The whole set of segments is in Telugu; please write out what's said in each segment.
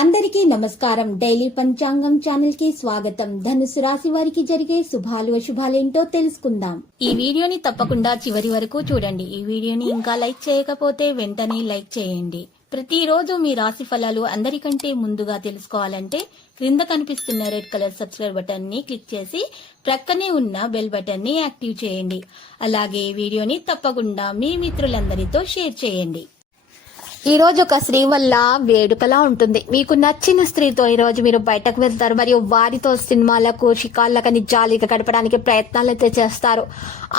అందరికీ నమస్కారం. డైలీ పంచాంగం ఛానల్ కి స్వాగతం. ధనుసు రాశి వారికి జరిగే శుభాలు అశుభాలేంటో తెలుసుకుందాం. ఈ వీడియోని తప్పకుండా చివరి వరకు చూడండి. ఈ వీడియోని ఇంకా లైక్ చేయకపోతే వెంటనే లైక్ చేయండి. ప్రతిరోజు మీ రాశి ఫలాలు అందరికంటే ముందుగా తెలుసుకోవాలంటే క్రింద కనిపిస్తున్న రెడ్ కలర్ సబ్స్క్రైబ్ బటన్ ని క్లిక్ చేసి ప్రక్కనే ఉన్న బెల్ బటన్ ని యాక్టివ్ చేయండి. అలాగే వీడియోని తప్పకుండా మీ మిత్రులందరితో షేర్ చేయండి. ఈ రోజు ఒక స్త్రీ వల్ల వేడుకలా ఉంటుంది. మీకు నచ్చిన స్త్రీతో ఈ రోజు మీరు బయటకు వెళ్తారు మరియు వారితో సినిమాలకు షికార్లకని జాలీగా గడపడానికి ప్రయత్నాలు అయితే చేస్తారు.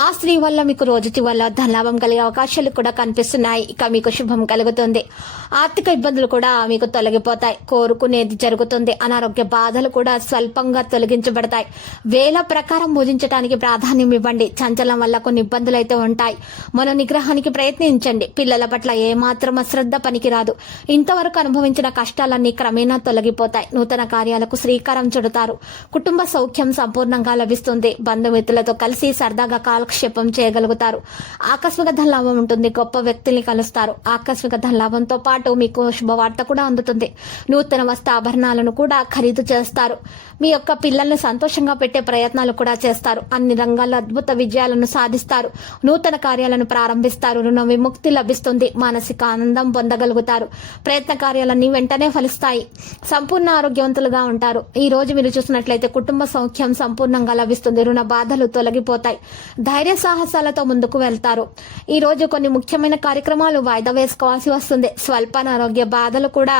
ఆ స్త్రీ వల్ల మీకు రోజుటి వల్ల ధనలాభం కలిగే అవకాశాలు కూడా కనిపిస్తున్నాయి. ఇక మీకు శుభం కలుగుతుంది. ఆర్థిక ఇబ్బందులు కూడా మీకు తొలగిపోతాయి. కోరుకునేది జరుగుతుంది. అనారోగ్య బాధలు కూడా స్వల్పంగా తొలగించబడతాయి. వేల ప్రకారం పూజించడానికి ప్రాధాన్యం ఇవ్వండి. చంచలం వల్ల కొన్ని ఇబ్బందులు అయితే ఉంటాయి. మన నిగ్రహానికి ప్రయత్నించండి. పిల్లల పట్ల ఏమాత్రం అశ్రద్ధ పనికిరాదు. ఇంతవరకు అనుభవించిన కష్టాలన్నీ క్రమేణా తొలగిపోతాయి. నూతన కార్యాలకు శ్రీకారం చుడతారు. కుటుంబ సౌఖ్యం సంపూర్ణంగా లభిస్తుంది. బంధుమిత్రులతో కలిసి సరదాగా కాలక్షేపం చేయగలుగుతారు. ఆకస్మిక ధనలాభం ఉంటుంది. గొప్ప వ్యక్తుల్ని కలుస్తారు. ఆకస్మిక ధనలాభంతో పాటు మీకు శుభవార్త కూడా అందుతుంది. నూతన వస్త్రాభరణాలను కూడా ఖరీదు చేస్తారు. మీ యొక్క పిల్లల్ని సంతోషంగా పెట్టే ప్రయత్నాలు కూడా చేస్తారు. అన్ని రంగాల్లో అద్భుత విజయాలను సాధిస్తారు. నూతన కార్యాలను ప్రారంభిస్తారు. రుణ విముక్తి లభిస్తుంది. మానసిక ఆనందం పొందగలుగుతారు. ప్రయత్న కార్యాలన్నీ వెంటనే ఫలిస్తాయి. సంపూర్ణ ఆరోగ్యవంతులుగా ఉంటారు. ఈ రోజు మీరు చూసినట్లయితే కుటుంబ సౌఖ్యం సంపూర్ణంగా లభిస్తుంది. రుణ బాధలు తొలగిపోతాయి. ధైర్య సాహసాలతో ముందుకు వెళ్తారు. ఈ రోజు కొన్ని ముఖ్యమైన కార్యక్రమాలు వాయిదా వేసుకోవాల్సి వస్తుంది. స్వల్ప అనారోగ్య బాధలు కూడా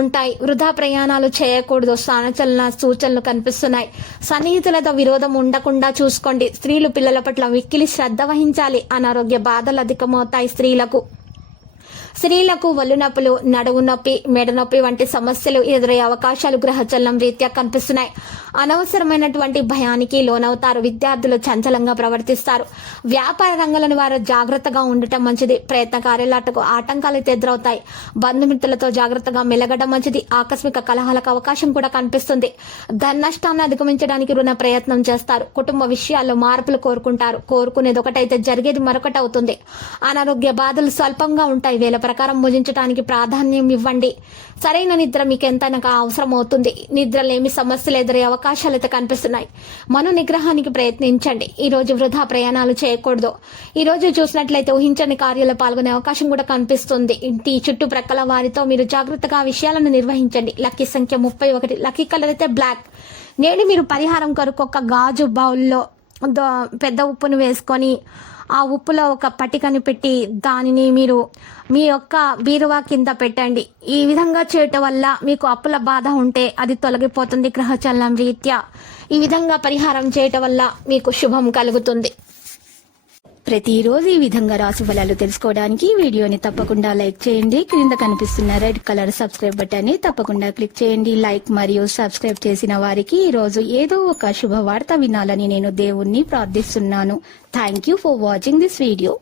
ఉంటాయి. వృధా ప్రయాణాలు చేయకూడదు. స్థానచలన సూచనలు కనిపిస్తున్నాయి. సన్నిహితులతో విరోధం ఉండకుండా చూసుకోండి. స్త్రీలు పిల్లల పట్ల మిక్కిలి శ్రద్ధ వహించాలి. అనారోగ్య బాధలు అధికమవుతాయి. స్త్రీలకు ఒళ్ళు నొప్పులు, నడువు నొప్పి, మెడ నొప్పి వంటి సమస్యలు ఎదురయ్యే అవకాశాలు గ్రహచలనం రీత్యా కనిపిస్తున్నాయి. అనవసరమైనటువంటి భయానికి లోనవుతారు. విద్యార్థులు చంచలంగా ప్రవర్తిస్తారు. వ్యాపార రంగంలోని వారు జాగ్రత్తగా ఉండటం మంచిది. ప్రయత్న కార్యాలకు ఆటంకాలు ఎదురవుతాయి. బంధుమిత్రులతో జాగ్రత్తగా మెలగడం మంచిది. ఆకస్మిక కలహాలకు అవకాశం కూడా కనిపిస్తుంది. ధన నష్టాన్ని అధిగమించడానికి రుణ ప్రయత్నం చేస్తారు. కుటుంబ విషయాల్లో మార్పులు కోరుకుంటారు. కోరుకునేది ఒకటైతే జరిగేది మరొకటి అవుతుంది. అనారోగ్య బాధలు స్వల్పంగా ఉంటాయి. వేల ప్రకారం భుజించడానికి ప్రాధాన్యం ఇవ్వండి. సరైన నిద్ర మీకు ఎంతనగా అవసరం అవుతుంది. నిద్రలేమి సమస్యలు ఎదురయ్యే అవకాశాలు అయితే కనిపిస్తున్నాయి. మన నిగ్రహానికి ప్రయత్నించండి. ఈ రోజు వృధా ప్రయాణాలు చేయకూడదు. ఈ రోజు చూసినట్లయితే ఊహించని కార్యాలు పాల్గొనే అవకాశం కూడా కనిపిస్తుంది. ఇంటి చుట్టుప్రక్కల వారితో మీరు జాగ్రత్తగా విషయాలను నిర్వహించండి. లక్కీ సంఖ్య 31. లక్కీ కలర్ అయితే బ్లాక్. నేడు మీరు పరిహారం కొరకు ఒక గాజు బౌల్లో పెద్ద ఉప్పును వేసుకొని ఆ ఉప్పులో ఒక పట్టికని పెట్టి దానిని మీరు మీ యొక్క బీరువా కింద పెట్టండి. ఈ విధంగా చేయటం వల్ల మీకు అప్పుల బాధ ఉంటే అది తొలగిపోతుంది. గ్రహచలనం రీత్యా ఈ విధంగా పరిహారం చేయటం వల్ల మీకు శుభం కలుగుతుంది. ప్రతిరోజు ఈ విధంగా రాశి ఫలాలు తెలుసుకోవడానికి వీడియోని తప్పకుండా లైక్ చేయండి. క్రింద కనిపిస్తున్న రెడ్ కలర్ సబ్స్క్రైబ్ బటన్ ని తప్పకుండా క్లిక్ చేయండి. లైక్ మరియు సబ్స్క్రైబ్ చేసిన వారికి ఈ రోజు ఏదో ఒక శుభవార్త వినాలని నేను దేవుణ్ణి ప్రార్థిస్తున్నాను. Thank you for watching this video.